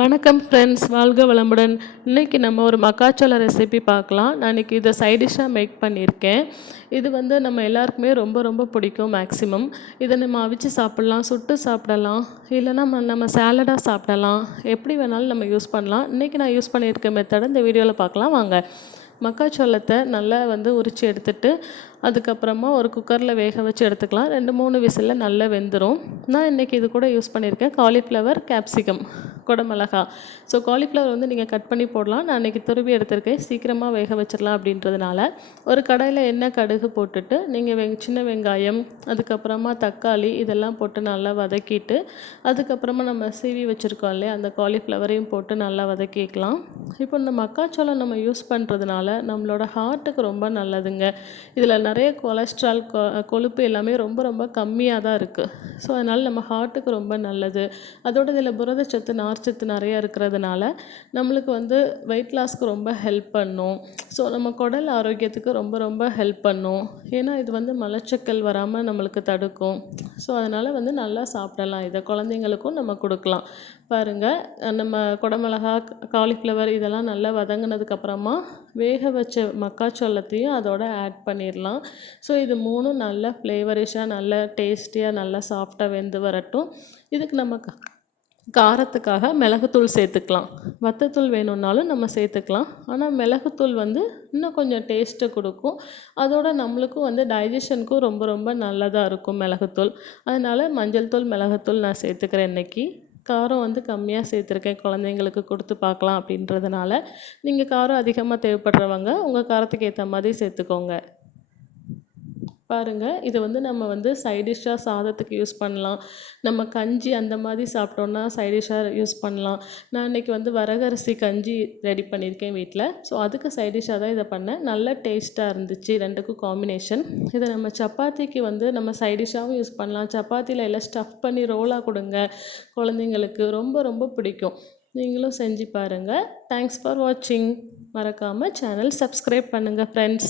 வணக்கம் ஃப்ரெண்ட்ஸ், வாழ்க வளமுடன். இன்றைக்கி நம்ம ஒரு மக்காச்சோள ரெசிபி பார்க்கலாம். நான் இன்றைக்கி இதை சைட் டிஷ்ஷாக மேக் பண்ணியிருக்கேன். இது வந்து நம்ம எல்லாருக்குமே ரொம்ப ரொம்ப பிடிக்கும். மேக்ஸிமம் இதை நம்ம அவிச்சு சாப்பிட்லாம், சுட்டு சாப்பிடலாம், இல்லைனா நம்ம சேலடாக சாப்பிடலாம். எப்படி வேணாலும் நம்ம யூஸ் பண்ணலாம். இன்றைக்கி நான் யூஸ் பண்ணியிருக்க மெத்தடை இந்த வீடியோவில் பார்க்கலாம் வாங்க. மக்காச்சோளத்தை நல்லா உரித்து எடுத்துட்டு அதுக்கப்புறமா ஒரு குக்கரில் வேக வச்சு எடுத்துக்கலாம். 2-3 விசிலில் நல்லா வெந்துடும். நான் இன்றைக்கி இது கூட யூஸ் பண்ணியிருக்கேன் காலிஃப்ளவர், கேப்சிகம், குடமிளகா. ஸோ காலிஃப்ளவர் நீங்கள் கட் பண்ணி போடலாம். நான் இன்றைக்கி துருவி எடுத்திருக்கேன், சீக்கிரமாக வேக வச்சிடலாம் அப்படின்றதுனால. ஒரு கடாயில் எண்ணெய், கடுகு போட்டுட்டு நீங்கள் சின்ன வெங்காயம், அதுக்கப்புறமா தக்காளி இதெல்லாம் போட்டு நல்லா வதக்கிட்டு, அதுக்கப்புறமா நம்ம சீவி வச்சுருக்கோம் இல்லையா, அந்த காலிஃப்ளவரையும் போட்டு நல்லா வதக்கிக்கலாம். இப்போ இந்த மக்காச்சோளம் நம்ம யூஸ் பண்ணுறதுனால நம்மளோட ஹார்ட்டுக்கு ரொம்ப நல்லதுங்க. இதில் நிறைய கொலஸ்ட்ரால், கொழுப்பு எல்லாமே ரொம்ப ரொம்ப கம்மியாக தான் இருக்குது. ஸோ அதனால் நம்ம ஹார்ட்டுக்கு ரொம்ப நல்லது. அதோட இதில் புரதச்சத்து, நார்ச்சத்து நிறையா இருக்கிறதுனால நம்மளுக்கு வெயிட் லாஸ்க்கு ரொம்ப ஹெல்ப் பண்ணும். ஸோ நம்ம குடல் ஆரோக்கியத்துக்கு ரொம்ப ரொம்ப ஹெல்ப் பண்ணும். ஏன்னா இது மலச்சிக்கல் வராமல் நம்மளுக்கு தடுக்கும். ஸோ அதனால் நல்லா சாப்பிடலாம். இதை குழந்தைங்களுக்கும் நம்ம கொடுக்கலாம். பாருங்கள், நம்ம குடமிளகா, காலிஃப்ளவர் இதெல்லாம் நல்லா வதங்கினதுக்கப்புறமா வேக வச்ச மக்காச்சோளத்தையும் அதோட ஆட் பண்ணிடலாம். ஸோ இது 3ம் நல்லா ஃப்ளேவரிஷாக, நல்லா டேஸ்டியாக, நல்லா சாஃப்டாக வெந்து வரட்டும். இதுக்கு நம்ம காரத்துக்காக மிளகுத்தூள் சேர்த்துக்கலாம். வத்தத்தூள் வேணும்னாலும் நம்ம சேர்த்துக்கலாம். ஆனால் மிளகுத்தூள் இன்னும் கொஞ்சம் டேஸ்ட்டு கொடுக்கும். அதோட நம்மளுக்கும் டைஜஷனுக்கும் ரொம்ப ரொம்ப நல்லதாக இருக்கும் மிளகுத்தூள். அதனால் மஞ்சள் தூள், மிளகுத்தூள் நான் சேர்த்துக்கிறேன். இன்றைக்கி காரம் கம்மியாக சேர்த்துருக்கேன், குழந்தைங்களுக்கு கொடுத்து பார்க்கலாம் அப்படின்றதுனால. நீங்கள் காரம் அதிகமாக தேவைப்படுறவங்க உங்கள் காரத்துக்கு ஏற்ற மாதிரி சேர்த்துக்கோங்க. பாருங்கள், இது நம்ம சைட் டிஷ்ஷாக சாதத்துக்கு யூஸ் பண்ணலாம். நம்ம கஞ்சி அந்த மாதிரி சாப்பிட்டோன்னா சைட் டிஷ்ஷாக யூஸ் பண்ணலாம். நான் இன்றைக்கி வரகரிசி கஞ்சி ரெடி பண்ணியிருக்கேன் வீட்டில். ஸோ அதுக்கு சைட் டிஷ்ஷாக தான் இதை பண்ணேன். நல்ல டேஸ்ட்டாக இருந்துச்சு. 2க்கும் காம்பினேஷன். இதை நம்ம சப்பாத்திக்கு நம்ம சைட் டிஷ்ஷாகவும் யூஸ் பண்ணலாம். சப்பாத்தியில் எல்லாம் ஸ்டஃப் பண்ணி ரோலாக கொடுங்க, குழந்தைங்களுக்கு ரொம்ப ரொம்ப பிடிக்கும். நீங்களும் செஞ்சு பாருங்கள். தேங்க்ஸ் ஃபார் வாட்சிங். மறக்காமல் சேனல் சப்ஸ்கிரைப் பண்ணுங்கள் ஃப்ரெண்ட்ஸ்.